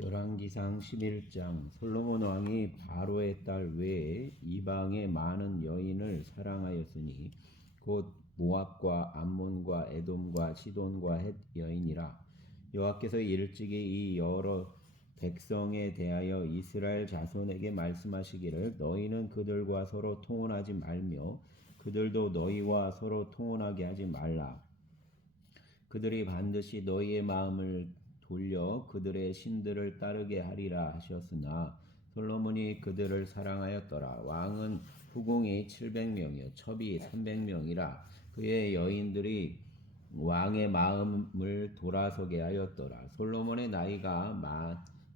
열왕기상 11장 솔로몬 왕이 바로의 딸 외에 이방의 많은 여인을 사랑하였으니 곧 모압과 암몬과 에돔과 시돈과 헷 여인이라. 여호와께서 일찍이 이 여러 백성에 대하여 이스라엘 자손에게 말씀하시기를 너희는 그들과 서로 통혼하지 말며 그들도 너희와 서로 통혼하게 하지 말라. 그들이 반드시 너희의 마음을 돌려 그들의 신들을 따르게 하리라 하셨으나 솔로몬이 그들을 사랑하였더라. 왕은 후궁이 700명이요 첩이 300명이라. 그의 여인들이 왕의 마음을 돌아서게 하였더라. 솔로몬의 나이가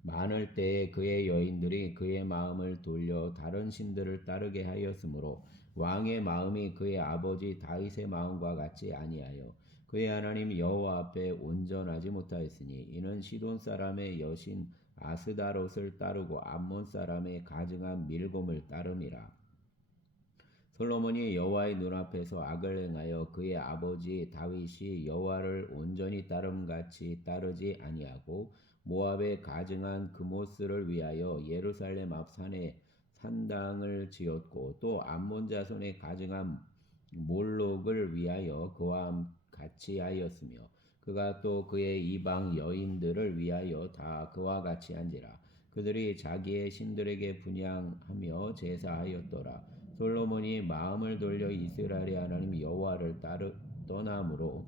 많을 때에 그의 여인들이 그의 마음을 돌려 다른 신들을 따르게 하였으므로 왕의 마음이 그의 아버지 다윗의 마음과 같지 아니하여 그의 하나님 여호와 앞에 온전하지 못하였으니 이는 시돈 사람의 여신 아스다롯을 따르고 암몬 사람의 가증한 밀곰을 따름이라. 솔로몬이 여호와의 눈앞에서 악을 행하여 그의 아버지 다윗이 여호와를 온전히 따름같이 따르지 아니하고 모압의 가증한 그모스를 위하여 예루살렘 앞 산에 산당을 지었고 또 암몬 자손의 가증한 몰록을 위하여 그와 같이 하였으며 그가 또 그의 이방 여인들을 위하여 다 그와 같이 한지라. 그들이 자기의 신들에게 분향하며 제사하였더라. 솔로몬이 마음을 돌려 이스라엘의 하나님 여호와를 떠나므로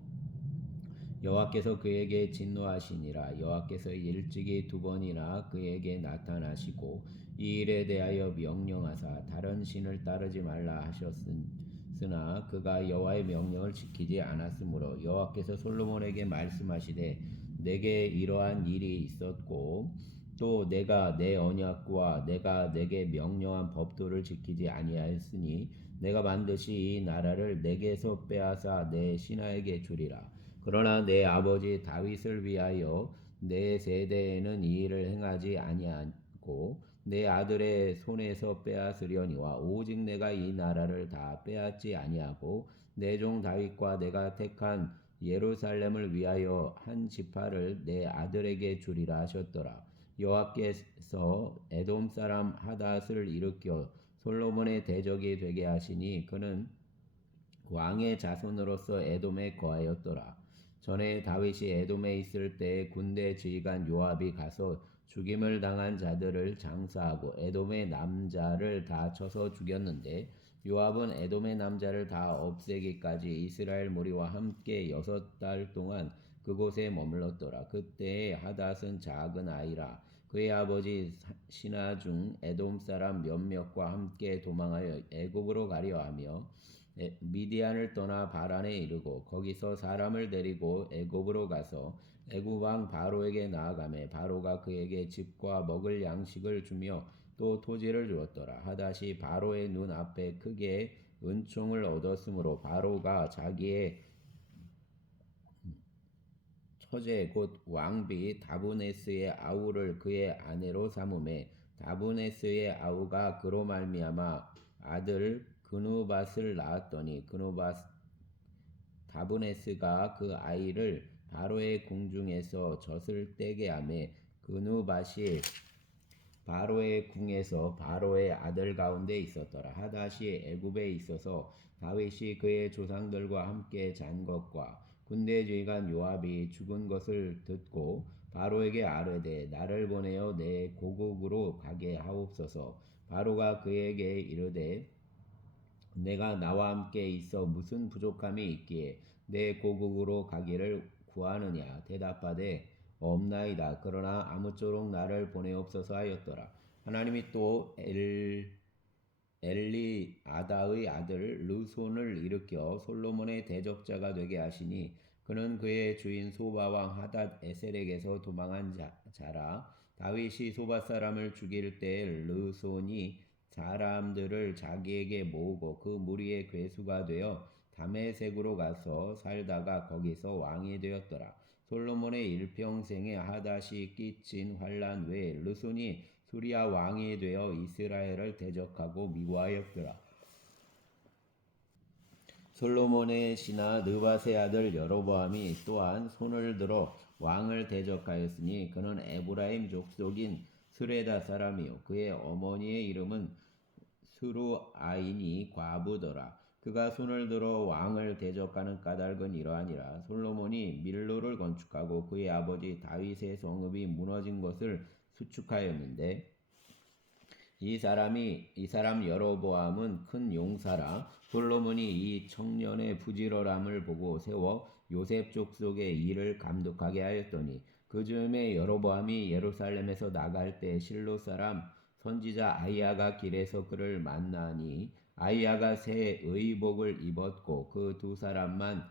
여호와께서 그에게 진노하시니라. 여호와께서 일찍이 2번이나 그에게 나타나시고 이 일에 대하여 명령하사 다른 신을 따르지 말라 하셨으나 그가 여호와의 명령을 지키지 않았으므로 여호와께서 솔로몬에게 말씀하시되 내게 이러한 일이 있었고 또 내가 내 언약과 내가 내게 명령한 법도를 지키지 아니하였으니 내가 반드시 이 나라를 내게서 빼앗아 내 신하에게 주리라. 그러나 내 아버지 다윗을 위하여 내 세대에는 이 일을 행하지 아니하고 내 아들의 손에서 빼앗으려니와 오직 내가 이 나라를 다 빼앗지 아니하고 내 종 다윗과 내가 택한 예루살렘을 위하여 한 지파를 내 아들에게 주리라 하셨더라. 여호와께서 에돔 사람 하닷을 일으켜 솔로몬의 대적이 되게 하시니 그는 왕의 자손으로서 에돔에 거하였더라. 전에 다윗이 에돔에 있을 때 군대 지휘관 요압이 가서 죽임을 당한 자들을 장사하고 에돔의 남자를 다 쳐서 죽였는데 요압은 에돔의 남자를 다 없애기까지 이스라엘 무리와 함께 6달 동안 그곳에 머물렀더라. 그때에 하닷은 작은 아이라. 그의 아버지 신하 중 에돔 사람 몇몇과 함께 도망하여 애굽으로 가려 하며 미디안을 떠나 바란에 이르고 거기서 사람을 데리고 애굽으로 가서 애굽 왕 바로에게 나아가매 바로가 그에게 집과 먹을 양식을 주며 또 토지를 주었더라. 하닷이 바로의 눈 앞에 크게 은총을 얻었으므로 바로가 자기의 처제 곧 왕비 다브네스의 아우를 그의 아내로 삼음에 다브네스의 아우가 그로 말미암아 아들 그누밧을 낳았더니 다브네스가 그 아이를 바로의 궁중에서 젖을 떼게 하매 그누밧이 바로의 궁에서 바로의 아들 가운데 있었더라. 하닷이 애굽에 있어서 다윗이 그의 조상들과 함께 잔 것과 군대 지휘관 요압이 죽은 것을 듣고 바로에게 아뢰되 나를 보내어 내 고국으로 가게 하옵소서. 바로가 그에게 이르되 내가 나와 함께 있어 무슨 부족함이 있기에 내 고국으로 가기를 구하느냐. 대답하되 없나이다. 그러나 아무쪼록 나를 보내옵소서 하였더라. 하나님이 또 엘리아다의 아들 르손을 일으켜 솔로몬의 대적자가 되게 하시니 그는 그의 주인 소바왕 하닷 에셀에게서 도망한 자라. 다윗이 소바 사람을 죽일 때 르손이 사람들을 자기에게 모으고 그 무리의 괴수가 되어 다메섹으로 가서 살다가 거기서 왕이 되었더라. 솔로몬의 일평생에 하닷이 끼친 환난 외에 르손이 수리아 왕이 되어 이스라엘을 대적하고 미워하였더라. 솔로몬의 신하 느밧의 아들 여로보암이 또한 손을 들어 왕을 대적하였으니 그는 에브라임 족속인 스레다 사람이요 그의 어머니의 이름은 스루아인이 과부더라. 그가 손을 들어 왕을 대적하는 까닭은 이러하니라. 솔로몬이 밀로를 건축하고 그의 아버지 다윗의 성읍이 무너진 것을 수축하였는데 이 사람 여로보암은 큰 용사라. 솔로몬이 이 청년의 부지런함을 보고 세워 요셉 족속의 일을 감독하게 하였더니 그 즈음에 여로보암이 예루살렘에서 나갈 때 실로 사람 선지자 아이야가 길에서 그를 만나니 아이야가 새 의복을 입었고 그 두 사람만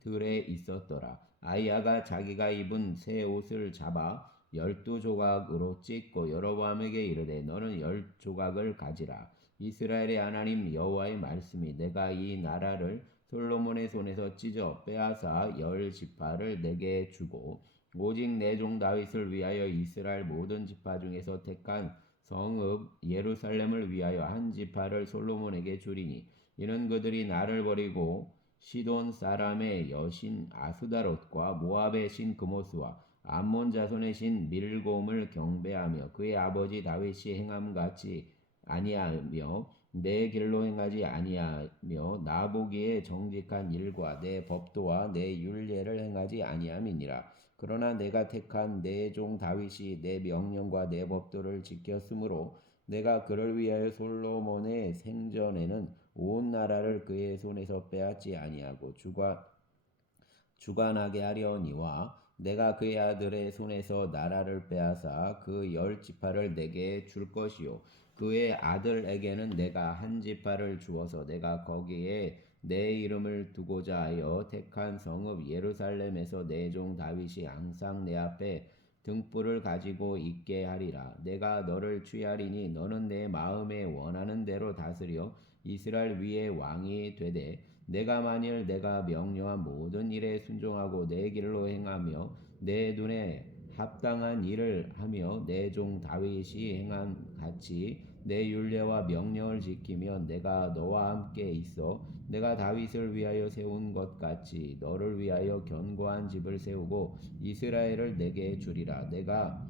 들에 있었더라. 아이야가 자기가 입은 새 옷을 잡아 12조각으로 찢고 여로보암에게 이르되 너는 10조각을 가지라. 이스라엘의 하나님 여호와의 말씀이 내가 이 나라를 솔로몬의 손에서 찢어 빼앗아 10지파를 내게 주고 오직 내 종 다윗을 위하여 이스라엘 모든 지파 중에서 택한 성읍 예루살렘을 위하여 한 지파를 솔로몬에게 주리니 이는 그들이 나를 버리고 시돈 사람의 여신 아스다롯과 모압의 신 그모스와 암몬 자손의 신 밀곰을 경배하며 그의 아버지 다윗이 행함같이 아니하며 내 길로 행하지 아니하며 나 보기에 정직한 일과 내 법도와 내 율례를 행하지 아니함이니라. 그러나 내가 택한 내 종 다윗이 내 명령과 내 법도를 지켰으므로 내가 그를 위하여 솔로몬의 생전에는 온 나라를 그의 손에서 빼앗지 아니하고 주관하게 하려니와 내가 그의 아들의 손에서 나라를 빼앗아 그 10지파를 내게 줄 것이요 그의 아들에게는 내가 한 지파를 주어서 내가 거기에 내 이름을 두고자 하여 택한 성읍 예루살렘에서 내 종 다윗이 항상 내 앞에 등불을 가지고 있게 하리라. 내가 너를 취하리니 너는 내 마음에 원하는 대로 다스려 이스라엘 위에 왕이 되되 내가 만일 내가 명령한 모든 일에 순종하고 내 길로 행하며 내 눈에 합당한 일을 하며 내 종 다윗이 행한 같이 내 율례와 명령을 지키면 내가 너와 함께 있어 내가 다윗을 위하여 세운 것 같이 너를 위하여 견고한 집을 세우고 이스라엘을 내게 주리라. 내가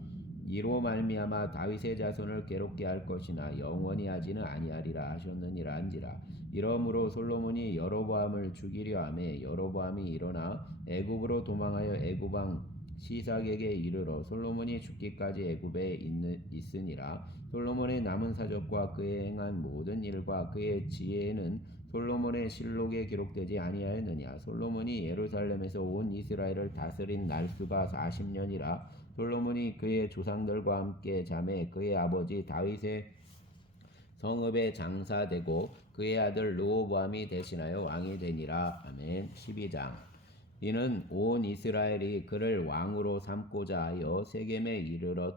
이로 말미암아 다윗의 자손을 괴롭게 할 것이나 영원히 하지는 아니하리라 하셨느니라 한지라. 이러므로 솔로몬이 여로보암을 죽이려 하매 여로보암이 일어나 애굽으로 도망하여 애굽 왕 시삭에게 이르러 솔로몬이 죽기까지 애굽에 있으니라. 솔로몬의 남은 사적과 그의 행한 모든 일과 그의 지혜는 솔로몬의 실록에 기록되지 아니하였느냐. 솔로몬이 예루살렘에서 온 이스라엘을 다스린 날수가 40년이라. 솔로몬이 그의 조상들과 함께 자매 그의 아버지 다윗의 성읍에 장사되고 그의 아들 르호보암이 대신하여 왕이 되니라. 아멘. 12장. 이는 온 이스라엘이 그를 왕으로 삼고자 하여 세겜에 이르렀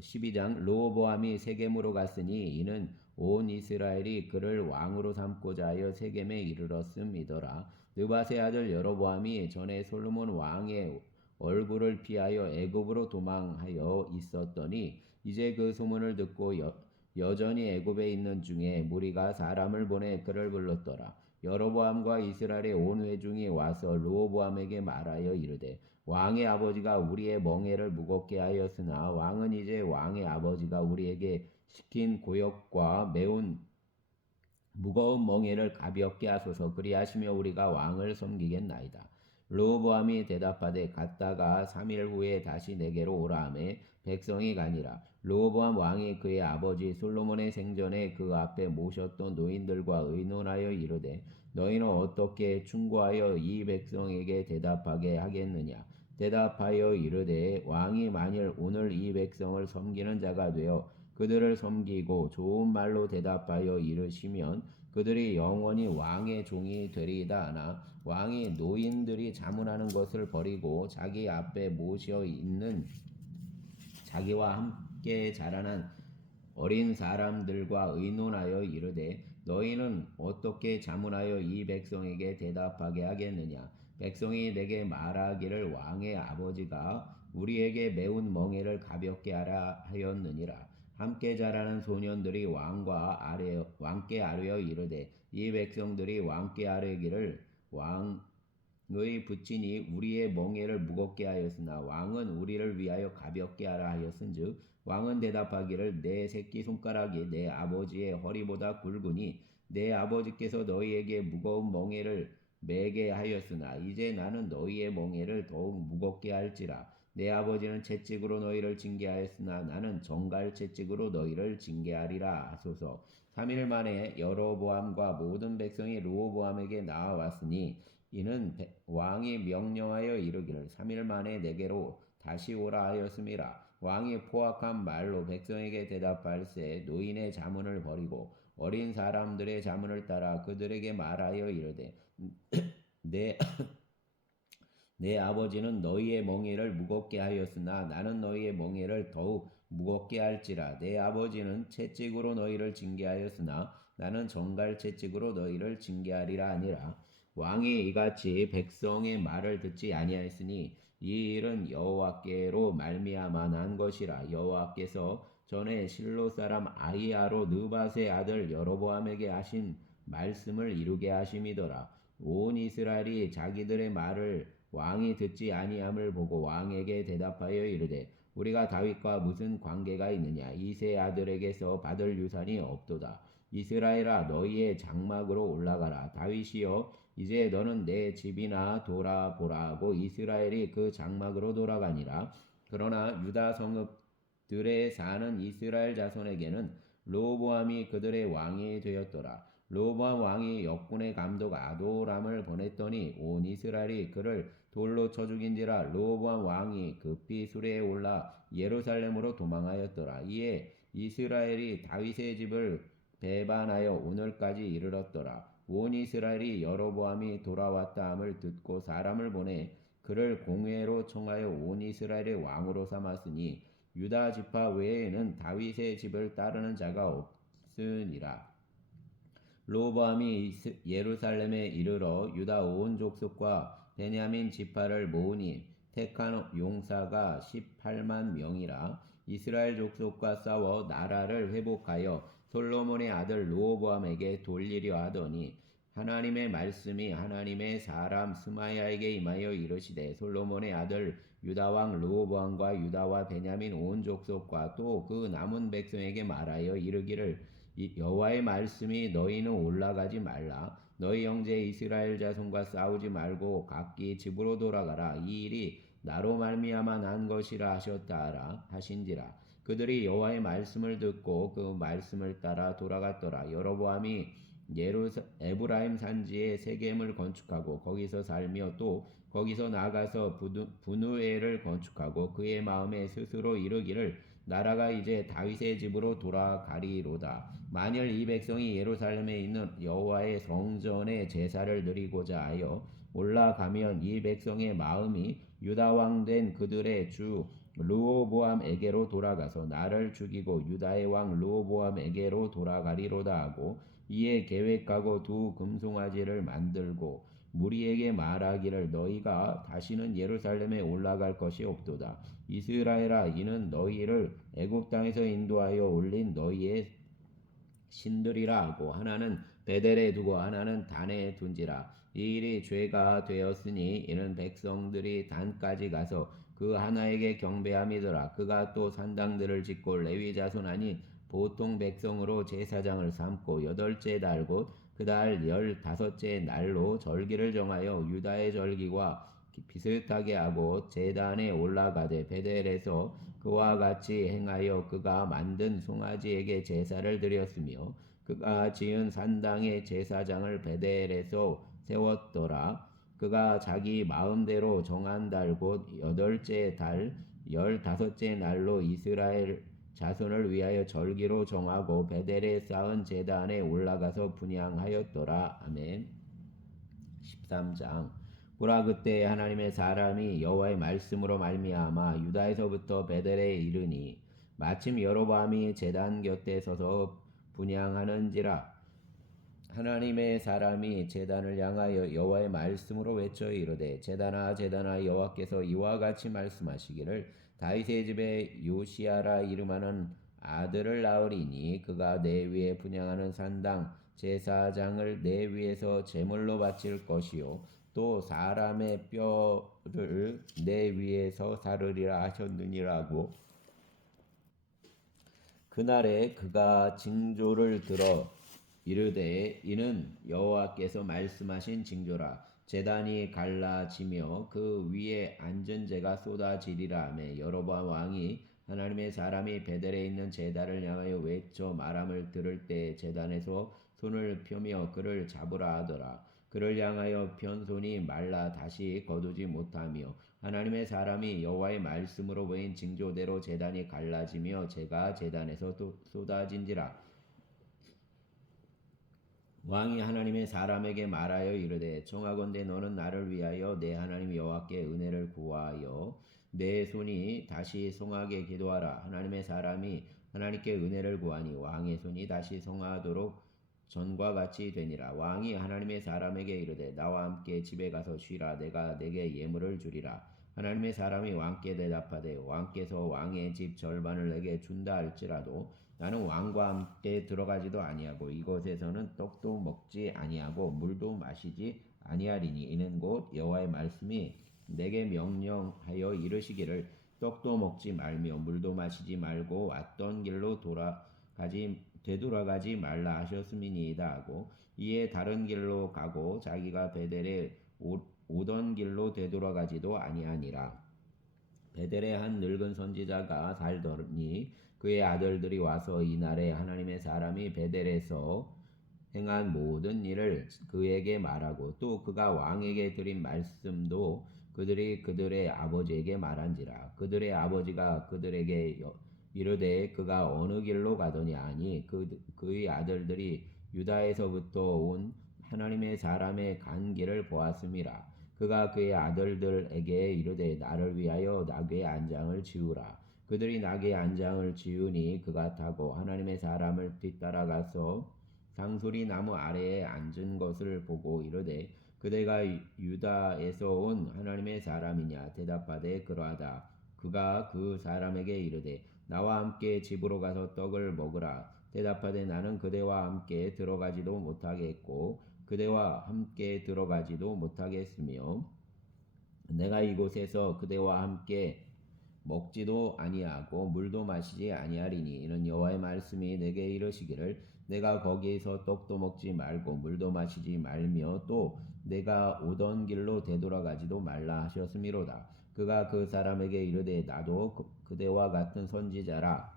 12장. 르호보암이 세겜으로 갔으니 이는 온 이스라엘이 그를 왕으로 삼고자 하여 세겜에 이르렀음이더라. 느밧의 아들 여로보암이 전에 솔로몬 왕의 얼굴을 피하여 애굽으로 도망하여 있었더니 이제 그 소문을 듣고 여전히 애굽에 있는 중에 무리가 사람을 보내 그를 불렀더라. 여로보암과 이스라엘의 온 회중이 와서 르호보암에게 말하여 이르되 왕의 아버지가 우리의 멍에를 무겁게 하였으나 왕은 이제 왕의 아버지가 우리에게 시킨 고역과 매운 무거운 멍에를 가볍게 하소서. 그리하시며 우리가 왕을 섬기겠나이다. 르호보암이 대답하되 갔다가 3일 후에 다시 내게로 오라 하매 백성이 가니라. 르호보암 왕이 그의 아버지 솔로몬의 생전에 그 앞에 모셨던 노인들과 의논하여 이르되 너희는 어떻게 충고하여 이 백성에게 대답하게 하겠느냐. 대답하여 이르되 왕이 만일 오늘 이 백성을 섬기는 자가 되어 그들을 섬기고 좋은 말로 대답하여 이르시면 그들이 영원히 왕의 종이 되리이다 하나 왕이 노인들이 자문하는 것을 버리고 자기 앞에 모셔 있는 자기와 함께 자라난 어린 사람들과 의논하여 이르되 너희는 어떻게 자문하여 이 백성에게 대답하게 하겠느냐. 백성이 내게 말하기를 왕의 아버지가 우리에게 매운 멍에를 가볍게 하라 하였느니라. 함께 자라는 소년들이 왕께 아뢰어 이르되 이 백성들이 왕께 아뢰기를 왕은 붙이니 우리의 멍에를 무겁게 하였으나 왕은 우리를 위하여 가볍게 하라 하였은즉 왕은 대답하기를 내 새끼손가락이 내 아버지의 허리보다 굵으니 내 아버지께서 너희에게 무거운 멍에를 매게 하였으나 이제 나는 너희의 멍에를 더욱 무겁게 할지라. 내 아버지는 채찍으로 너희를 징계하였으나 나는 정갈 채찍으로 너희를 징계하리라 하소서. 3일 만에 여로보암과 모든 백성이 르호보암에게 나와왔으니 이는 왕이 명령하여 이르기를 3일 만에 내게로 다시 오라 하였음이라. 왕이 포악한 말로 백성에게 대답할세 노인의 자문을 버리고 어린 사람들의 자문을 따라 그들에게 말하여 이르되 내 내 아버지는 너희의 멍에를 무겁게 하였으나 나는 너희의 멍에를 더욱 무겁게 할지라. 내 아버지는 채찍으로 너희를 징계하였으나 나는 정갈 채찍으로 너희를 징계하리라 하니라. 왕이 이같이 백성의 말을 듣지 아니하였으니 이 일은 여호와께로 말미암아 난 것이라. 여호와께서 전에 실로 사람 아히야로 느밧의 아들 여로보암에게 하신 말씀을 이루게 하심이더라. 온 이스라엘이 자기들의 말을 왕이 듣지 아니함을 보고 왕에게 대답하여 이르되 우리가 다윗과 무슨 관계가 있느냐. 이세 아들에게서 받을 유산이 없도다. 이스라엘아 너희의 장막으로 올라가라. 다윗이여 이제 너는 내 집이나 돌아보라 하고 이스라엘이 그 장막으로 돌아가니라. 그러나 유다 성읍들에 사는 이스라엘 자손에게는 르호보암이 그들의 왕이 되었더라. 르호보암 왕이 역군의 감독 아도람을 보냈더니 온 이스라엘이 그를 돌로 쳐 죽인지라. 르호보암 왕이 급히 수레에 올라 예루살렘으로 도망하였더라. 이에 이스라엘이 다윗의 집을 배반하여 오늘까지 이르렀더라. 온 이스라엘이 여로보암이 돌아왔다 함을 듣고 사람을 보내 그를 공회로 청하여 온 이스라엘의 왕으로 삼았으니 유다 지파 외에는 다윗의 집을 따르는 자가 없으니라. 르호보암이 예루살렘에 이르러 유다 온 족속과 베냐민 지파를 모으니 택한 용사가 18만 명이라. 이스라엘 족속과 싸워 나라를 회복하여 솔로몬의 아들 르호보암에게 돌리려 하더니 하나님의 말씀이 하나님의 사람 스마야에게 임하여 이르시되 솔로몬의 아들 유다왕 르호보암과 유다와 베냐민 온 족속과 또 그 남은 백성에게 말하여 이르기를 여호와의 말씀이 너희는 올라가지 말라. 너희 형제 이스라엘 자손과 싸우지 말고 각기 집으로 돌아가라. 이 일이 나로 말미암아 난 것이라 하셨다 하라 하신지라. 그들이 여호와의 말씀을 듣고 그 말씀을 따라 돌아갔더라. 여로보암이 에브라임 산지에 세겜을 건축하고 거기서 살며 또 거기서 나가서 분우엘을 건축하고 그의 마음에 스스로 이르기를 나라가 이제 다윗의 집으로 돌아가리로다. 만일 이 백성이 예루살렘에 있는 여호와의 성전에 제사를 드리고자 하여 올라가면 이 백성의 마음이 유다 왕 된 그들의 주 르호보암에게로 돌아가서 나를 죽이고 유다의 왕 르호보암에게로 돌아가리로다 하고 이에 계획하고 두 금송아지를 만들고 무리에게 말하기를 너희가 다시는 예루살렘에 올라갈 것이 없도다. 이스라엘아 이는 너희를 애굽 땅에서 인도하여 올린 너희의 신들이라 하고 하나는 베델에 두고 하나는 단에 둔지라. 이 일이 죄가 되었으니 이는 백성들이 단까지 가서 그 하나에게 경배함이더라. 그가 또 산당들을 짓고 레위 자손 아닌 보통 백성으로 제사장을 삼고 8째 달 곧 그 달 15째 날로 절기를 정하여 유다의 절기와 비슷하게 하고 제단에 올라가되 베델에서 그와 같이 행하여 그가 만든 송아지에게 제사를 드렸으며 그가 지은 산당의 제사장을 베델에서 세웠더라. 그가 자기 마음대로 정한 달 곧 8째 달 15째 날로 이스라엘 자손을 위하여 절기로 정하고 베델에 쌓은 제단에 올라가서 분향하였더라. 아멘. 13장 보라 그때 하나님의 사람이 여호와의 말씀으로 말미암아 유다에서부터 베델에 이르니 마침 여로보암이 제단 곁에 서서 분향하는지라. 하나님의 사람이 제단을 향하여 여호와의 말씀으로 외쳐 이르되 제단아 제단아 여호와께서 이와 같이 말씀하시기를 다윗의 집에 요시아라 이름하는 아들을 낳으리니 그가 내 위에 분향하는 산당 제사장을 내 위에서 제물로 바칠 것이요 또 사람의 뼈를 내 위에서 사르리라 하셨느니라고. 그날에 그가 징조를 들어 이르되 이는 여호와께서 말씀하신 징조라. 제단이 갈라지며 그 위에 앉은 자가 쏟아지리라 하매 여로보암 왕이 하나님의 사람이 베델에 있는 제단을 향하여 외쳐 말함을 들을 때 제단에서 손을 펴며 그를 잡으라 하더라. 그를 향하여 편 손이 말라 다시 거두지 못하며 하나님의 사람이 여호와의 말씀으로 보인 징조대로 제단이 갈라지며 제가 제단에서 또 쏟아진지라. 왕이 하나님의 사람에게 말하여 이르되 청하건대 너는 나를 위하여 내 하나님 여호와께 은혜를 구하여 내 손이 다시 성하게 기도하라. 하나님의 사람이 하나님께 은혜를 구하니 왕의 손이 다시 성하도록 전과 같이 되니라. 왕이 하나님의 사람에게 이르되 나와 함께 집에 가서 쉬라. 내가 내게 예물을 주리라. 하나님의 사람이 왕께 대답하되 왕께서 왕의 집 절반을 내게 준다 할지라도 나는 왕과 함께 들어가지도 아니하고 이곳에서는 떡도 먹지 아니하고 물도 마시지 아니하리니 이는 곧 여호와의 말씀이 내게 명령하여 이르시기를 떡도 먹지 말며 물도 마시지 말고 왔던 길로 되돌아가지 말라 하셨음이니이다 하고 이에 다른 길로 가고 자기가 베델에 오던 길로 되돌아가지도 아니하니라. 베델에 한 늙은 선지자가 살더니 그의 아들들이 와서 이날에 하나님의 사람이 베델에서 행한 모든 일을 그에게 말하고 또 그가 왕에게 드린 말씀도 그들이 그들의 아버지에게 말한지라. 그들의 아버지가 그들에게 이르되 그가 어느 길로 가더냐 하니 그의 아들들이 유다에서부터 온 하나님의 사람의 간 길을 보았음이라. 그가 그의 아들들에게 이르되 나를 위하여 나귀의 안장을 지우라. 그들이 나귀의 안장을 지우니 그가 타고 하나님의 사람을 뒤따라가서 상수리 나무 아래에 앉은 것을 보고 이르되 그대가 유다에서 온 하나님의 사람이냐 대답하되 그러하다. 그가 그 사람에게 이르되 나와 함께 집으로 가서 떡을 먹으라. 대답하되 나는 그대와 함께 들어가지도 못하겠고 그대와 함께 들어가지도 못하겠으며 내가 이곳에서 그대와 함께 먹지도 아니하고 물도 마시지 아니하리니 이는 여호와의 말씀이 내게 이르시기를 내가 거기에서 떡도 먹지 말고 물도 마시지 말며 또 내가 오던 길로 되돌아가지도 말라 하셨음이로다. 그가 그 사람에게 이르되 나도 그대와 같은 선지자라.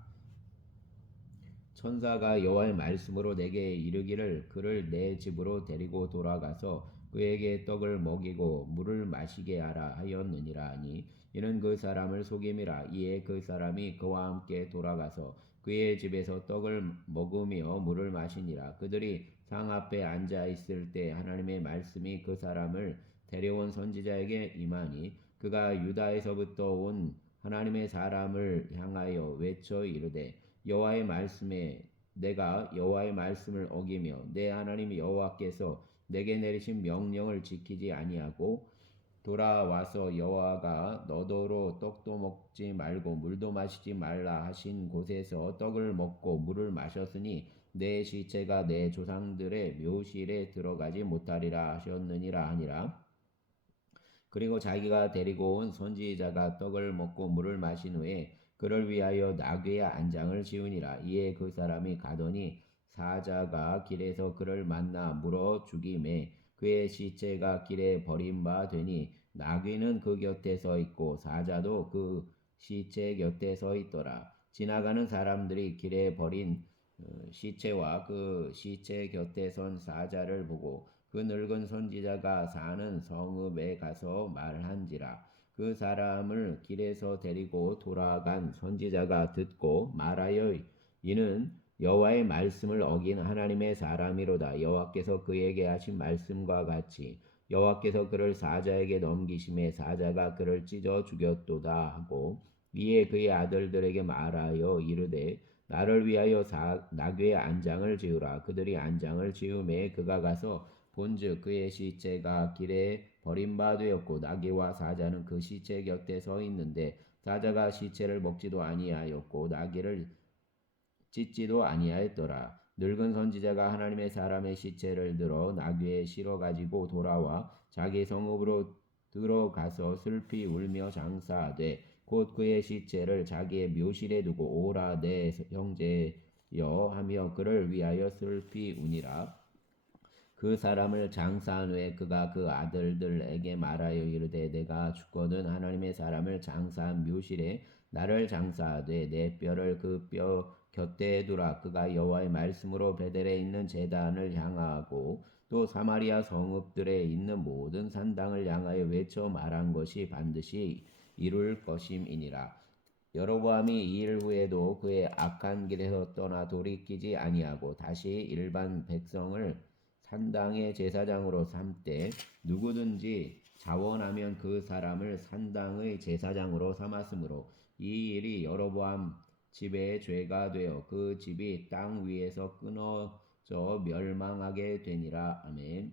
천사가 여호와의 말씀으로 내게 이르기를 그를 내 집으로 데리고 돌아가서 그에게 떡을 먹이고 물을 마시게 하라 하였느니라 하니 이는 그 사람을 속임이라. 이에 그 사람이 그와 함께 돌아가서 그의 집에서 떡을 먹으며 물을 마시니라. 그들이 상 앞에 앉아 있을 때 하나님의 말씀이 그 사람을 데려온 선지자에게 임하니 그가 유다에서부터 온 하나님의 사람을 향하여 외쳐 이르되 여호와의 말씀에 내가 여호와의 말씀을 어기며 내 하나님 여호와께서 내게 내리신 명령을 지키지 아니하고 돌아와서 여호와가 너더러 떡도 먹지 말고 물도 마시지 말라 하신 곳에서 떡을 먹고 물을 마셨으니 내 시체가 내 조상들의 묘실에 들어가지 못하리라 하셨느니라 하니라. 그리고 자기가 데리고 온 선지자가 떡을 먹고 물을 마신 후에 그를 위하여 나귀의 안장을 지으니라. 이에 그 사람이 가더니 사자가 길에서 그를 만나 물어 죽임에 그의 시체가 길에 버린 되니 나귀는 그 곁에 서 있고 사자도 그 시체 곁에 서 있더라. 지나가는 사람들이 길에 버린 시체와 그 시체 곁에 선 사자를 보고 그 늙은 선지자가 사는 성읍에 가서 말한지라. 그 사람을 길에서 데리고 돌아간 선지자가 듣고 말하여 이는 여호와의 말씀을 어긴 하나님의 사람이로다. 여호와께서 그에게 하신 말씀과 같이 여호와께서 그를 사자에게 넘기심에 사자가 그를 찢어 죽였도다 하고 이에 그의 아들들에게 말하여 이르되 나를 위하여 나귀의 안장을 지으라. 그들이 안장을 지음에 그가 가서 본즉 그의 시체가 길에 버림받되었고 나귀와 사자는 그 시체 곁에 서 있는데 사자가 시체를 먹지도 아니하였고 나귀를 찢지도 아니하였더라. 늙은 선지자가 하나님의 사람의 시체를 들어 나귀에 실어 가지고 돌아와 자기 성읍으로 들어가서 슬피 울며 장사하되 곧 그의 시체를 자기의 묘실에 두고 오라 내 형제여 하며 그를 위하여 슬피 우니라. 그 사람을 장사한 후에 그가 그 아들들에게 말하여 이르되 내가 죽거든 하나님의 사람을 장사한 묘실에 나를 장사하되 내 뼈를 그 뼈 곁에 두라. 그가 여호와의 말씀으로 베델에 있는 제단을 향하고 또 사마리아 성읍들에 있는 모든 산당을 향하여 외쳐 말한 것이 반드시 이룰 것임이니라. 여로보암이 이 일 후에도 그의 악한 길에서 떠나 돌이키지 아니하고 다시 일반 백성을 산당의 제사장으로 삼되 누구든지 자원하면 그 사람을 산당의 제사장으로 삼았으므로 이 일이 여로보암 집의 죄가 되어 그 집이 땅 위에서 끊어져 멸망하게 되니라. 아멘.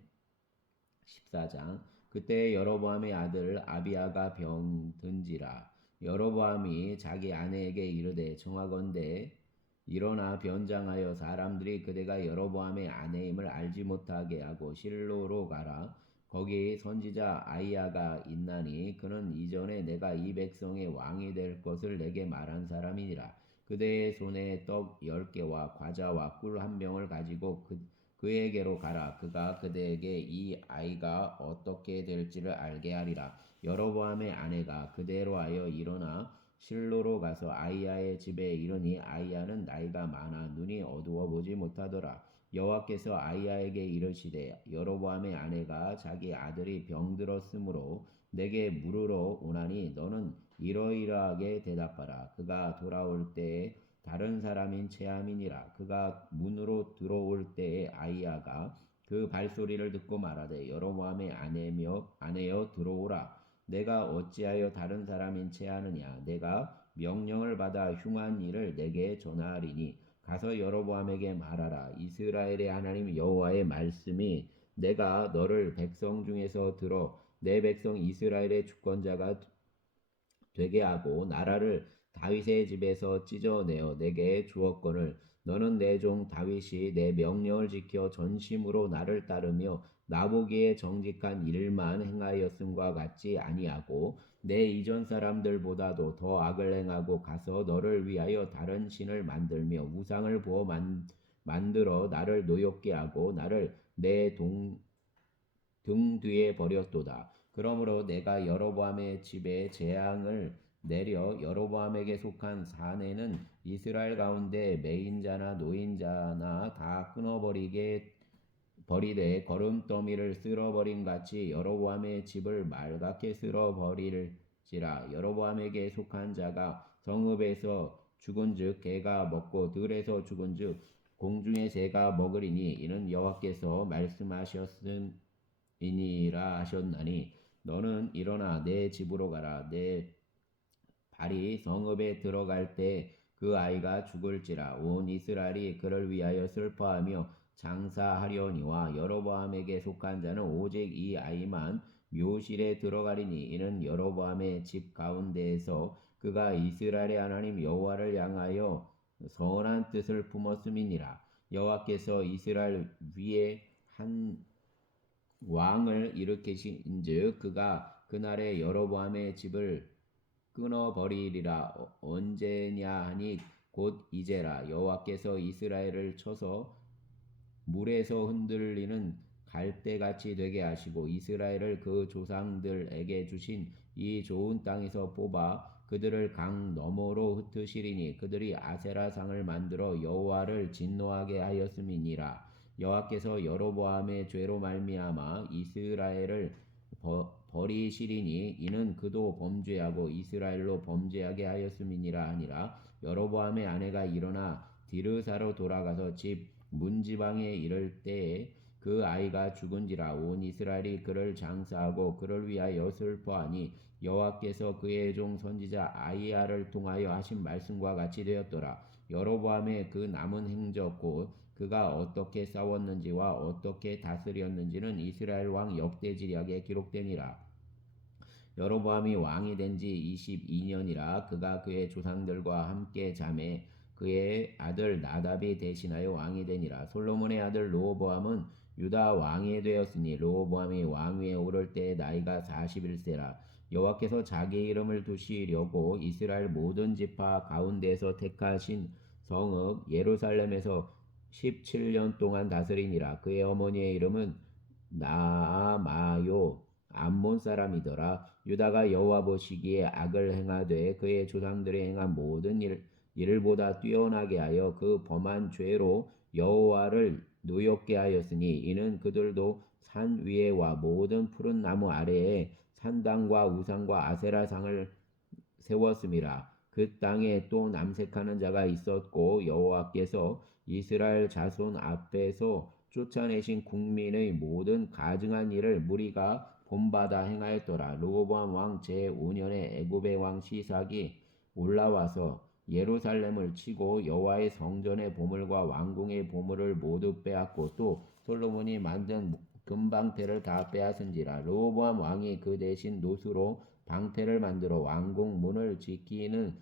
14장. 그때 여로보암의 아들 아비야가 병든지라. 여로보암이 자기 아내에게 이르되 청하건대 일어나 변장하여 사람들이 그대가 여로보암의 아내임을 알지 못하게 하고 실로로 가라. 거기 선지자 아이야가 있나니 그는 이전에 내가 이 백성의 왕이 될 것을 내게 말한 사람이니라. 그대의 손에 떡 10개와 과자와 꿀 한 병을 가지고 그에게로 가라. 그가 그대에게 이 아이가 어떻게 될지를 알게 하리라. 여로보암의 아내가 그대로 하여 일어나 실로로 가서 아이야의 집에 이르니 아이야는 나이가 많아 눈이 어두워 보지 못하더라. 여호와께서 아이야에게 이르시되 여로보암의 아내가 자기 아들이 병들었으므로 내게 물으러 오나니 너는 이러이러하게 대답하라. 그가 돌아올 때에 다른 사람인 체함이니라. 그가 문으로 들어올 때에 아이야가 그 발소리를 듣고 말하되 여로보암의 아내여 들어오라. 내가 어찌하여 다른 사람인 체하느냐. 내가 명령을 받아 흉한 일을 내게 전하리니 가서 여로보암에게 말하라. 이스라엘의 하나님 여호와의 말씀이 내가 너를 백성 중에서 들어 내 백성 이스라엘의 주권자가 되게 하고 나라를 다윗의 집에서 찢어내어 내게 주었거늘 너는 내 종 다윗이 내 명령을 지켜 전심으로 나를 따르며 나보기에 정직한 일만 행하였음과 같지 아니하고 내 이전 사람들보다도 더 악을 행하고 가서 너를 위하여 다른 신을 만들며 우상을 부어 만들어 나를 노엽게 하고 나를 내 등 뒤에 버렸도다. 그러므로 내가 여로보암의 집에 재앙을 내려 여로보암에게 속한 사내는 이스라엘 가운데 매인자나 노인자나 다 버리되 거름더미를 쓸어버린 같이 여로보암의 집을 말갛게 쓸어버릴지라. 여로보암에게 속한 자가 성읍에서 죽은즉 개가 먹고 들에서 죽은즉 공중의 새가 먹으리니 이는 여호와께서 말씀하셨음이니라 하셨나니 너는 일어나 내 집으로 가라. 내 발이 성읍에 들어갈 때 그 아이가 죽을지라. 온 이스라엘이 그를 위하여 슬퍼하며 장사하려니와 여로보암에게 속한 자는 오직 이 아이만 묘실에 들어가리니 이는 여로보암의 집 가운데에서 그가 이스라엘의 하나님 여호와를 향하여 선한 뜻을 품었음이니라. 여호와께서 이스라엘 위에 한 왕을 일으키신즉 그가 그날에 여로보암의 집을 끊어버리리라. 언제냐 하니 곧 이제라. 여호와께서 이스라엘을 쳐서 물에서 흔들리는 갈대같이 되게 하시고 이스라엘을 그 조상들에게 주신 이 좋은 땅에서 뽑아 그들을 강 너머로 흩으시리니 그들이 아세라상을 만들어 여호와를 진노하게 하였음이니라. 여호와께서 여로보암의 죄로 말미암아 이스라엘을 버리시리니 이는 그도 범죄하고 이스라엘로 범죄하게 하였음이니라 하니라. 여로보암의 아내가 일어나 디르사로 돌아가서 집 문지방에 이를 때에 그 아이가 죽은지라. 온 이스라엘이 그를 장사하고 그를 위하여 슬퍼하니 여호와께서 그의 종 선지자 아이야를 통하여 하신 말씀과 같이 되었더라. 여로보암의 그 남은 행적 곧 그가 어떻게 싸웠는지와 어떻게 다스렸는지는 이스라엘 왕 역대지략에 기록되니라. 여로보암이 왕이 된 지 22년이라 그가 그의 조상들과 함께 잠에 그의 아들 나답이 대신하여 왕이 되니라. 솔로몬의 아들 르호보암은 유다 왕이 되었으니 르호보암이 왕위에 오를 때 나이가 41세라. 여호와께서 자기 이름을 두시려고 이스라엘 모든 지파 가운데서 택하신 성읍 예루살렘에서 17년 동안 다스리니라. 그의 어머니의 이름은 나아마요 암몬 사람이더라. 유다가 여호와 보시기에 악을 행하되 그의 조상들이 행한 모든 일을 보다 뛰어나게 하여 그 범한 죄로 여호와를 노엽게 하였으니 이는 그들도 산 위에와 모든 푸른 나무 아래에 산당과 우상과 아세라상을 세웠음이라. 그 땅에 또 남색하는 자가 있었고 여호와께서 이스라엘 자손 앞에서 쫓아내신 국민의 모든 가증한 일을 무리가 본받아 행하였더라. 르호보암 왕 제5년에 애굽의 왕 시삭이 올라와서 예루살렘을 치고 여호와의 성전의 보물과 왕궁의 보물을 모두 빼앗고 또 솔로몬이 만든 금방패를 다 빼앗은지라. 르호보암 왕이 그 대신 노수로 방패를 만들어 왕궁 문을 지키는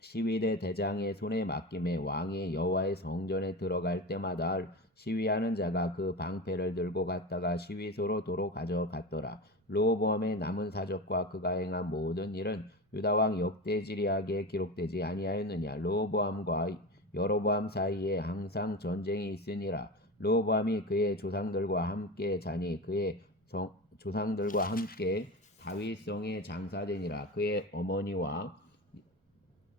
시위대 대장의 손에 맡김에 왕이 여호와의 성전에 들어갈 때마다 시위하는 자가 그 방패를 들고 갔다가 시위소로 도로 가져갔더라. 르호보암의 남은 사적과 그가 행한 모든 일은 유다 왕 역대지리하게 기록되지 아니하였느냐. 르호보암과 여로보암 사이에 항상 전쟁이 있으니라. 르호보암이 그의 조상들과 함께 자니 그의 조상들과 함께 다윗성에 장사되니라. 그의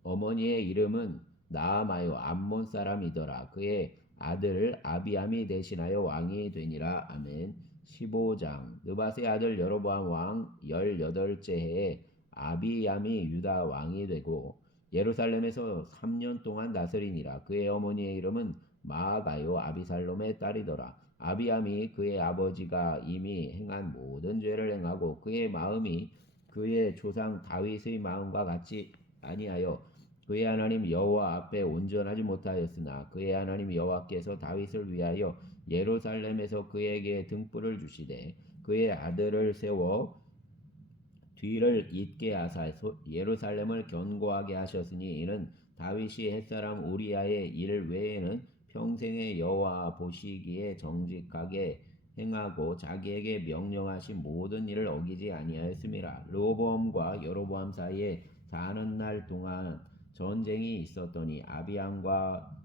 어머니의 이름은 나아마요 암몬 사람이더라. 그의 아들 아비암이 대신하여 왕이 되니라. 아멘. 15장. 느밧의 아들 여로보암 왕 18째 해에 아비암이 유다 왕이 되고 예루살렘에서 3년 동안 다스리니라. 그의 어머니의 이름은 마아가요 아비살롬의 딸이더라. 아비암이 그의 아버지가 이미 행한 모든 죄를 행하고 그의 마음이 그의 조상 다윗의 마음과 같이 아니하여 그의 하나님 여호와 앞에 온전하지 못하였으나 그의 하나님 여호와께서 다윗을 위하여 예루살렘에서 그에게 등불을 주시되 그의 아들을 세워 뒤를 잇게 하사 예루살렘을 견고하게 하셨으니 이는 다윗이 햇사람 우리아의 일 외에는 평생의 여호와 보시기에 정직하게 행하고 자기에게 명령하신 모든 일을 어기지 아니하였음이라. 르호보암과 여로보암 사이에 사는 날 동안 전쟁이 있었더니 아비암과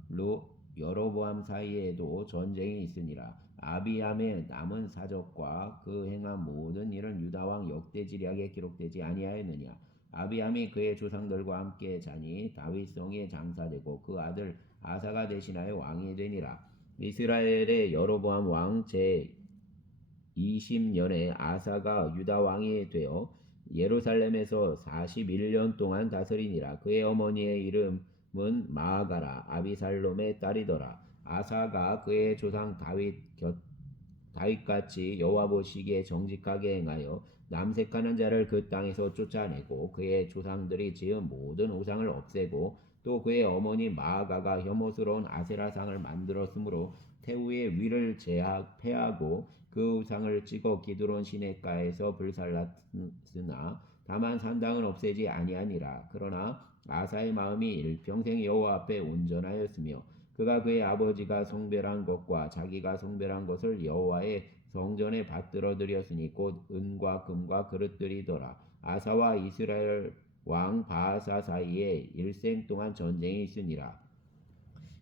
여로보암 사이에도 전쟁이 있으니라. 아비암의 남은 사적과 그 행한 모든 일은 유다왕 역대지략에 기록되지 아니하였느냐. 아비암이 그의 조상들과 함께 자니 다윗성에 장사되고 그 아들 아사가 대신하여 왕이 되니라. 이스라엘의 여로보암 왕 제20년에 아사가 유다 왕이 되어 예루살렘에서 41년 동안 다스리니라. 그의 어머니의 이름은 마아가라 아비살롬의 딸이더라. 아사가 그의 조상 다윗같이 여호와 보시기에 정직하게 행하여 남색하는 자를 그 땅에서 쫓아내고 그의 조상들이 지은 모든 우상을 없애고 또 그의 어머니 마아가가 혐오스러운 아세라상을 만들었으므로 태우의 위를 패하고 그 우상을 찍어 기드론 시냇가에서 불살랐으나 다만 산당은 없애지 아니하니라. 그러나 아사의 마음이 일평생 여호와 앞에 온전하였으며 그가 그의 아버지가 성별한 것과 자기가 성별한 것을 여호와의 성전에 받들어 드렸으니 곧 은과 금과 그릇들이더라. 아사와 이스라엘 왕 바하사 사이에 일생 동안 전쟁이 있으니라.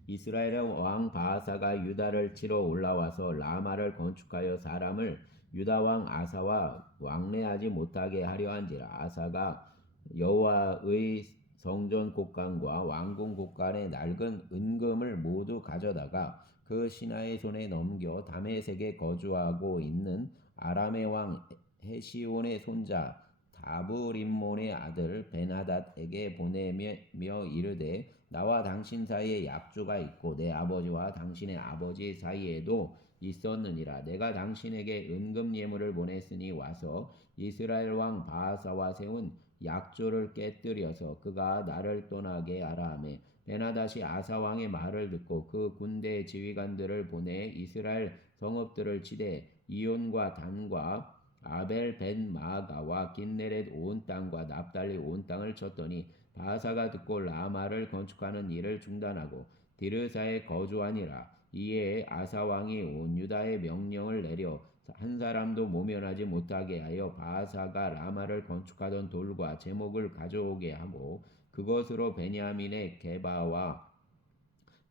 이스라엘의 왕 바하사가 유다를 치러 올라와서 라마를 건축하여 사람을 유다 왕 아사와 왕래하지 못하게 하려 한지라. 아사가 여호와의 성전 곳간과 왕궁 곳간의 낡은 은금을 모두 가져다가 그 신하의 손에 넘겨 다메섹에 거주하고 있는 아람의 왕 헤시온의 손자 다브림몬의 아들 베나닷에게 보내며 이르되 나와 당신 사이에 약조가 있고 내 아버지와 당신의 아버지 사이에도 있었느니라. 내가 당신에게 은금 예물을 보냈으니 와서 이스라엘 왕 바하사와 세운 약조를 깨뜨려서 그가 나를 떠나게 하라 하매 베나닷이 아사 왕의 말을 듣고 그 군대 지휘관들을 보내 이스라엘 성읍들을 치되 이온과 단과 아벨 벤 마아가와 긴네렛 온 땅과 납달리 온 땅을 쳤더니 바하사가 듣고 라마를 건축하는 일을 중단하고 디르사에 거주하니라. 이에 아사 왕이 온 유다에 명령을 내려 한 사람도 모면하지 못하게 하여 바하사가 라마를 건축하던 돌과 제목을 가져오게 하고 그것으로 베냐민의 게바와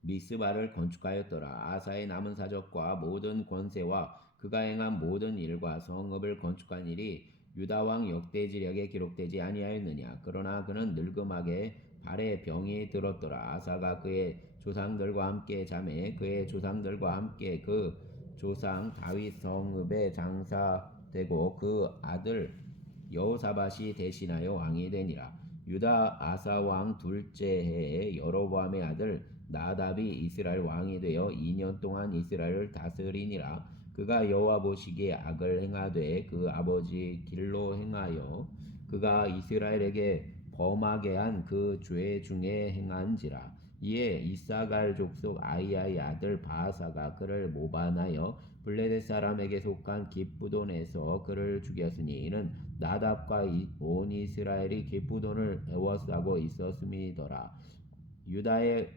미스바를 건축하였더라. 아사의 남은 사적과 모든 권세와 그가 행한 모든 일과 성읍을 건축한 일이 유다 왕 역대지략에 기록되지 아니하였느냐. 그러나 그는 늙음하게 발에 병이 들었더라. 아사가 그의 조상들과 함께 자매 그의 조상들과 함께 그 조상 다윗 성읍에 장사되고 그 아들 여호사밧이 대신하여 왕이 되니라. 유다 아사 왕 둘째 해에 여로보암의 아들 나답이 이스라엘 왕이 되어 2년 동안 이스라엘을 다스리니라. 그가 여호와 보시기에 악을 행하되 그 아버지 길로 행하여 그가 이스라엘에게 범하게 한 그 죄 중에 행한지라. 이에 이사갈 족속 아이야의 아들 바하사가 그를 모반하여 블레셋 사람에게 속한 기쁘돈에서 그를 죽였으니 이는 나답과 온 이스라엘이 기쁘돈을 애워싸고 있었음이더라. 유다의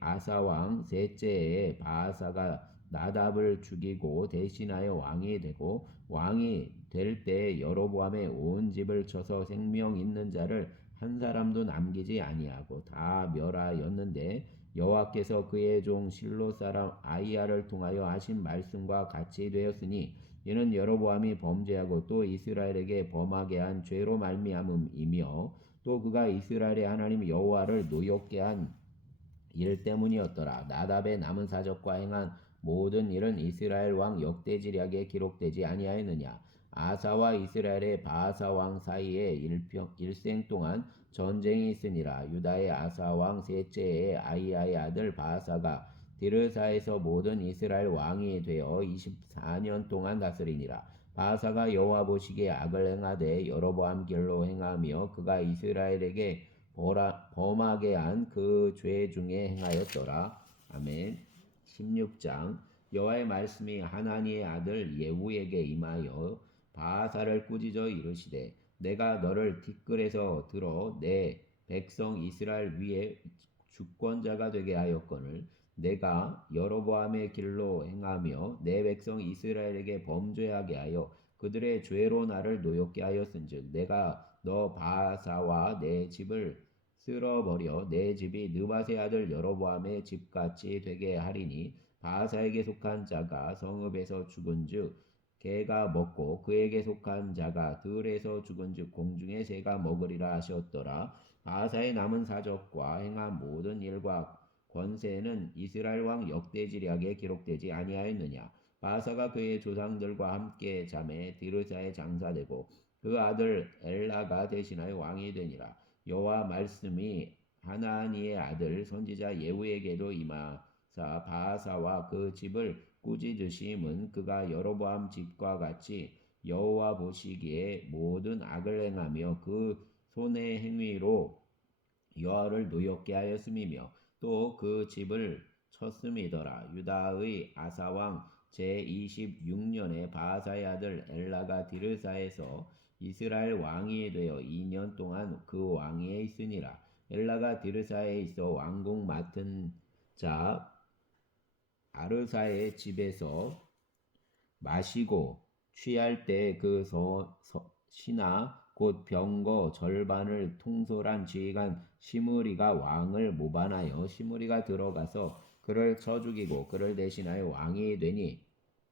아사 왕 셋째 해에 바하사가 나답을 죽이고 대신하여 왕이 되고 왕이 될 때 여로보암의 온 집을 쳐서 생명 있는 자를 한 사람도 남기지 아니하고 다 멸하였는데 여호와께서 그의 종 실로 사람 아이야를 통하여 하신 말씀과 같이 되었으니 이는 여로보암이 범죄하고 또 이스라엘에게 범하게 한 죄로 말미암음이며 또 그가 이스라엘의 하나님 여호와를 노엽게 한 일 때문이었더라. 나답의 남은 사적과 행한 모든 일은 이스라엘 왕 역대지략에 기록되지 아니하였느냐. 아사와 이스라엘의 바하사 왕 사이에 일생 동안 전쟁이 있으니라. 유다의 아사 왕 셋째 해에 아이야의 아들 바하사가 디르사에서 모든 이스라엘 왕이 되어 24년 동안 다스리니라. 바하사가 여호와 보시기에 악을 행하되 여로보암 길로 행하며 그가 이스라엘에게 범하게 한 그 죄 중에 행하였더라. 아멘. 16장 여호와의 말씀이 하나니의 아들 예후에게 임하여 바하사를 꾸짖어 이르시되 내가 너를 티끌에서 들어 내 백성 이스라엘 위에 주권자가 되게 하였거늘 내가 여로보암의 길로 행하며 내 백성 이스라엘에게 범죄하게 하여 그들의 죄로 나를 노엽게 하였은즉 내가 너 바하사와 내 집을 쓸어버려 내 집이 느밧의 아들 여로보암의 집같이 되게 하리니 바하사에게 속한 자가 성읍에서 죽은즉 개가 먹고 그에게 속한 자가 들에서 죽은즉 공중의 새가 먹으리라 하셨더라. 바하사의 남은 사적과 행한 모든 일과 권세는 이스라엘 왕 역대지략에 기록되지 아니하였느냐. 바하사가 그의 조상들과 함께 잠에 디르사에 장사되고 그 아들 엘라가 대신하여 왕이 되니라. 여호와 말씀이 하나니의 아들 선지자 예후에게도 임하사 바하사와 그 집을 꾸짖으심은 그가 여로보암 집과 같이 여호와 보시기에 모든 악을 행하며 그 손의 행위로 여호와를 노엽게 하였음이며 또 그 집을 쳤음이더라. 유다의 아사왕 제26년에 바하사의 아들 엘라가 디르사에서 이스라엘 왕이 되어 2년 동안 그 왕위에 있으니라. 엘라가 디르사에 있어 왕궁 맡은 자 아르사의 집에서 마시고 취할 때 그 신하 곧 병거 절반을 통솔한 지휘관 시므리가 왕을 모반하여 시므리가 들어가서 그를 쳐 죽이고 그를 대신하여 왕이 되니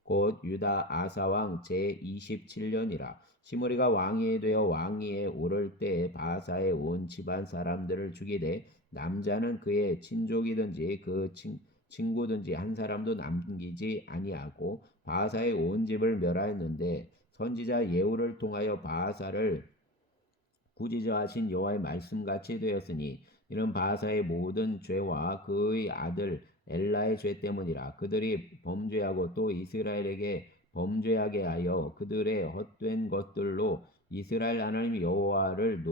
곧 유다 아사왕 제27년이라. 시므리가 왕이 되어 왕위에 오를 때에 바하사의 온 집안 사람들을 죽이되 남자는 그의 친족이든지 그 친구든지 한 사람도 남기지 아니하고 바하사의 온 집을 멸하였는데 선지자 예후를 통하여 바하사를 꾸짖어 하신 여호와의 말씀같이 되었으니 이는 바하사의 모든 죄와 그의 아들 엘라의 죄 때문이라. 그들이 범죄하고 또 이스라엘에게 범죄하게 하여 그들의 헛된 것들로 이스라엘 하나님 여호와를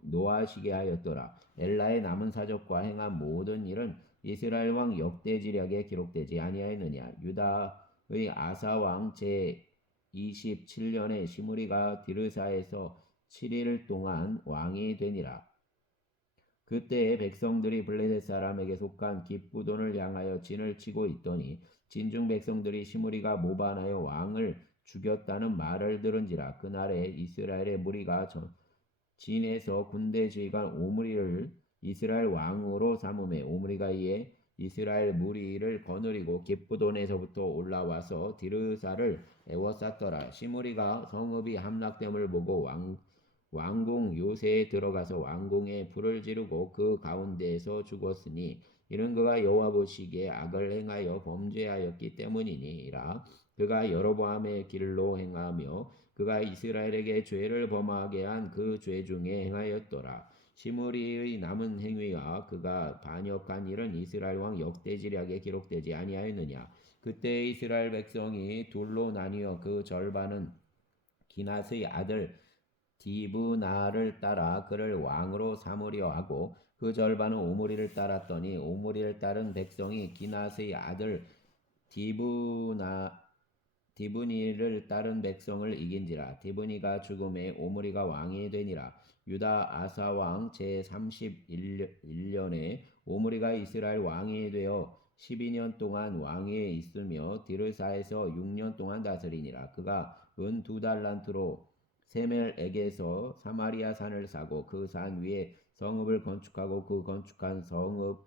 노하시게 하였더라. 엘라의 남은 사적과 행한 모든 일은 이스라엘 왕 역대지략에 기록되지 아니하였느냐. 유다의 아사 왕 제27년에 시므리가 디르사에서 7일 동안 왕이 되니라. 그때에 백성들이 블레셋 사람에게 속한 기브돈을 향하여 진을 치고 있더니 진중 백성들이 시므리가 모반하여 왕을 죽였다는 말을 들은지라. 그날에 이스라엘의 무리가 진에서 군대 지휘관 오므리를 이스라엘 왕으로 삼음해 오므리가 이에 이스라엘 무리를 거느리고 기브돈에서부터 올라와서 디르사를 에워쌌더라. 시므리가 성읍이 함락됨을 보고 왕궁 요새에 들어가서 왕궁에 불을 지르고 그 가운데에서 죽었으니 이는 그가 여호와 보시기에 악을 행하여 범죄하였기 때문이니라. 그가 여로보암의 길로 행하며 그가 이스라엘에게 죄를 범하게 한 그 죄 중에 행하였더라. 시므리의 남은 행위와 그가 반역한 일은 이스라엘 왕 역대지략에 기록되지 아니하였느냐. 그때 이스라엘 백성이 둘로 나뉘어 그 절반은 기낫의 아들 디브나를 따라 그를 왕으로 삼으려 하고 그 절반은 오므리를 따랐더니 오므리를 따른 백성이 기낫의 아들 디브니를 따른 백성을 이긴지라. 디브니가 죽음에 오므리가 왕이 되니라. 유다 아사왕 제31년에 오므리가 이스라엘 왕이 되어 12년 동안 왕위에 있으며 디르사에서 6년 동안 다스리니라. 그가 은 2달란트로 세멜에게서 사마리아 산을 사고 그 산 위에 성읍을 건축하고 그 건축한 성읍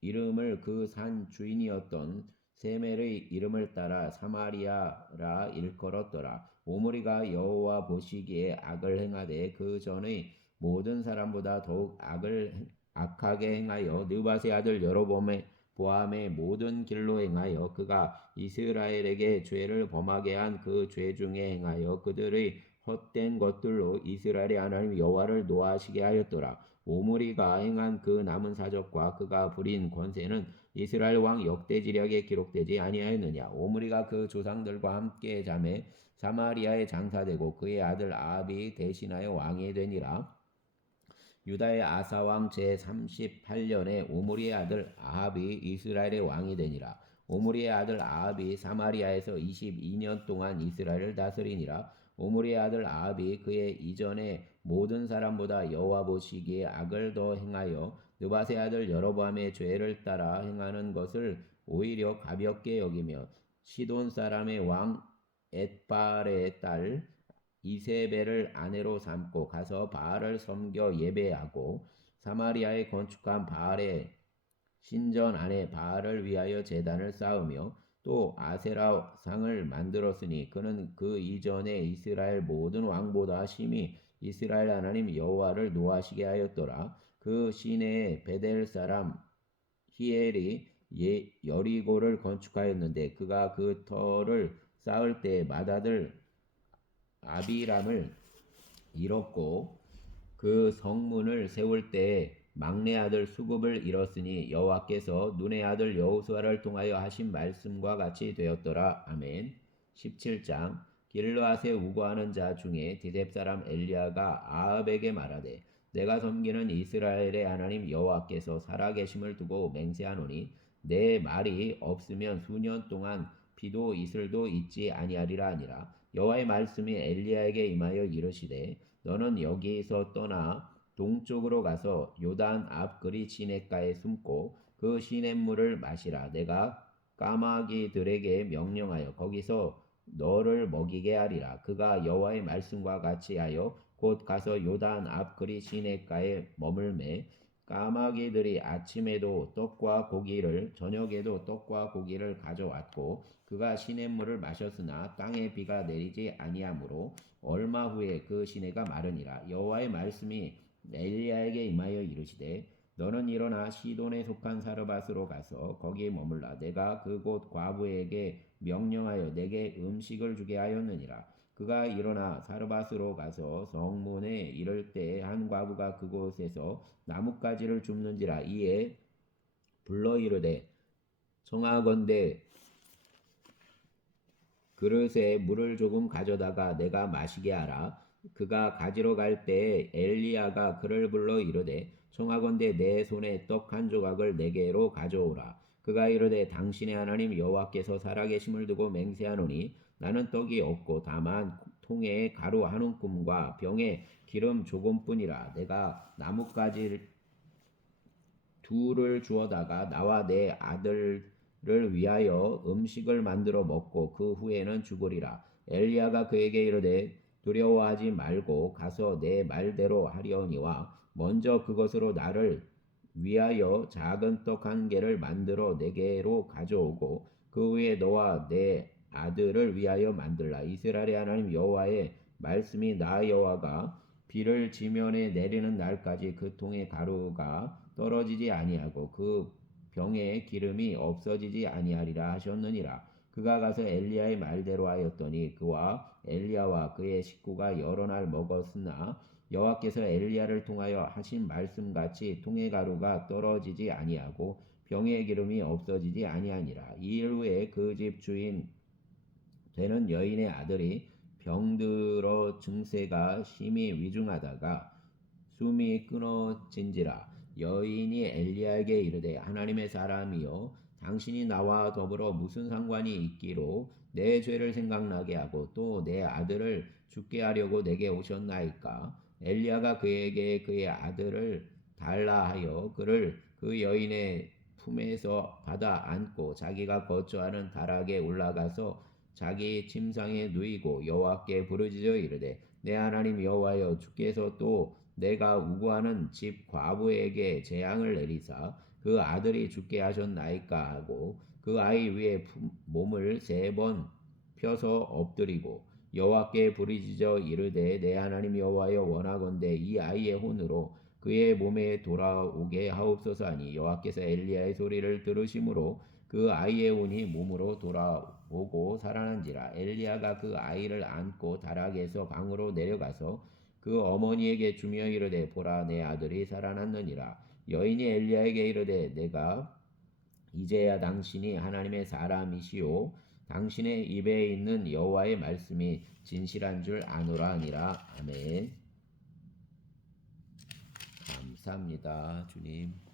이름을 그 산 주인이었던 세멜의 이름을 따라 사마리아라 일컬었더라. 오므리가 여호와 보시기에 악을 행하되 그 전의 모든 사람보다 더욱 악하게 행하여 느밧의 아들 여로보암의 모든 길로 행하여 그가 이스라엘에게 죄를 범하게 한 그 죄 중에 행하여 그들의 헛된 것들로 이스라엘의 하나님 여호와를 노하시게 하였더라. 오므리가 행한 그 남은 사적과 그가 부린 권세는 이스라엘 왕 역대지략에 기록되지 아니하였느냐. 오므리가 그 조상들과 함께 잠에 사마리아에 장사되고 그의 아들 아합이 대신하여 왕이 되니라. 유다의 아사왕 제38년에 오므리의 아들 아합이 이스라엘의 왕이 되니라. 오므리의 아들 아합이 사마리아에서 22년 동안 이스라엘을 다스리니라. 오므리의 아들 아합이 그의 이전의 모든 사람보다 여호와 보시기에 악을 더 행하여 느밧의 아들 여로보암의 죄를 따라 행하는 것을 오히려 가볍게 여기며 시돈 사람의 왕 엣발의 딸 이세벨을 아내로 삼고 가서 바알을 섬겨 예배하고 사마리아에 건축한 바알의 신전 안에 바알을 위하여 제단을 쌓으며 또 아세라 상을 만들었으니 그는 그 이전에 이스라엘 모든 왕보다 심히 이스라엘 하나님 여호와를 노하시게 하였더라. 그 시내에 베델 사람 히엘이 여리고를 건축하였는데 그가 그 터를 쌓을 때 맏아들 아비람을 잃었고 그 성문을 세울 때 막내 아들 수굽을 잃었으니 여호와께서 눈의 아들 여호수아를 통하여 하신 말씀과 같이 되었더라. 아멘. 17장 길르앗에 우거하는 자 중에 디셉 사람 엘리야가 아합에게 말하되 내가 섬기는 이스라엘의 하나님 여호와께서 살아계심을 두고 맹세하노니 내 말이 없으면 수년 동안 비도 이슬도 있지 아니하리라 하니라. 여호와의 말씀이 엘리야에게 임하여 이르시되 너는 여기서 떠나 동쪽으로 가서 요단 앞 그리 시냇가에 숨고 그 시냇물을 마시라. 내가 까마귀들에게 명령하여 거기서 너를 먹이게 하리라. 그가 여호와의 말씀과 같이 하여 곧 가서 요단 앞 그리 시냇가에 머물매 까마귀들이 아침에도 떡과 고기를 저녁에도 떡과 고기를 가져왔고 그가 시냇물을 마셨으나 땅에 비가 내리지 아니하므로 얼마 후에 그 시내가 마르니라. 여호와의 말씀이 엘리야에게 임하여 이르시되 너는 일어나 시돈에 속한 사르밧으로 가서 거기에 머물라. 내가 그곳 과부에게 명령하여 내게 음식을 주게 하였느니라. 그가 일어나 사르밧으로 가서 성문에 이를 때 한 과부가 그곳에서 나뭇가지를 줍는지라. 이에 불러 이르되 청하건대 그릇에 물을 조금 가져다가 내가 마시게 하라. 그가 가지러 갈 때에 엘리야가 그를 불러 이르되 청하건대 내 손에 떡 한 조각을 내게로 가져오라. 그가 이르되 당신의 하나님 여호와께서 살아계심을 두고 맹세하노니 나는 떡이 없고 다만 통에 가루 한 움큼과 병에 기름 조금뿐이라. 내가 나뭇가지를 둘을 주어다가 나와 내 아들을 위하여 음식을 만들어 먹고 그 후에는 죽으리라. 엘리야가 그에게 이르되 두려워하지 말고 가서 내 말대로 하려니와 먼저 그것으로 나를 위하여 작은 떡 한 개를 만들어 내게로 가져오고 그 후에 너와 내 아들을 위하여 만들라. 이스라엘의 하나님 여호와의 말씀이 나 여호와가 비를 지면에 내리는 날까지 그 통의 가루가 떨어지지 아니하고 그 병에 기름이 없어지지 아니하리라 하셨느니라. 그가 가서 엘리야의 말대로 하였더니 그와 엘리야와 그의 식구가 여러 날 먹었으나 여호와께서 엘리야를 통하여 하신 말씀같이 통의 가루가 떨어지지 아니하고 병의 기름이 없어지지 아니하니라. 이 일 후에 그 집 주인 되는 여인의 아들이 병들어 증세가 심히 위중하다가 숨이 끊어진지라. 여인이 엘리야에게 이르되 하나님의 사람이여 당신이 나와 더불어 무슨 상관이 있기로 내 죄를 생각나게 하고 또 내 아들을 죽게 하려고 내게 오셨나이까. 엘리야가 그에게 그의 아들을 달라 하여 그를 그 여인의 품에서 받아 안고 자기가 거처하는 다락에 올라가서 자기 침상에 누이고 여호와께 부르짖어 이르되 내 하나님 여호와여 주께서 또 내가 우구하는 집 과부에게 재앙을 내리사 그 아들이 죽게 하셨나이까 하고 그 아이 위에 몸을 3번 펴서 엎드리고 여호와께 부르짖어 이르되 내 하나님 여호와여 원하건대 이 아이의 혼으로 그의 몸에 돌아오게 하옵소서 하니 여호와께서 엘리야의 소리를 들으심으로 그 아이의 혼이 몸으로 돌아오고 살아난지라. 엘리야가 그 아이를 안고 다락에서 방으로 내려가서 그 어머니에게 주며 이르되 보라 내 아들이 살아났느니라. 여인이 엘리야에게 이르되 내가 이제야 당신이 하나님의 사람이시오 당신의 입에 있는 여호와의 말씀이 진실한 줄 아노라 하니라. 아멘. 감사합니다 주님.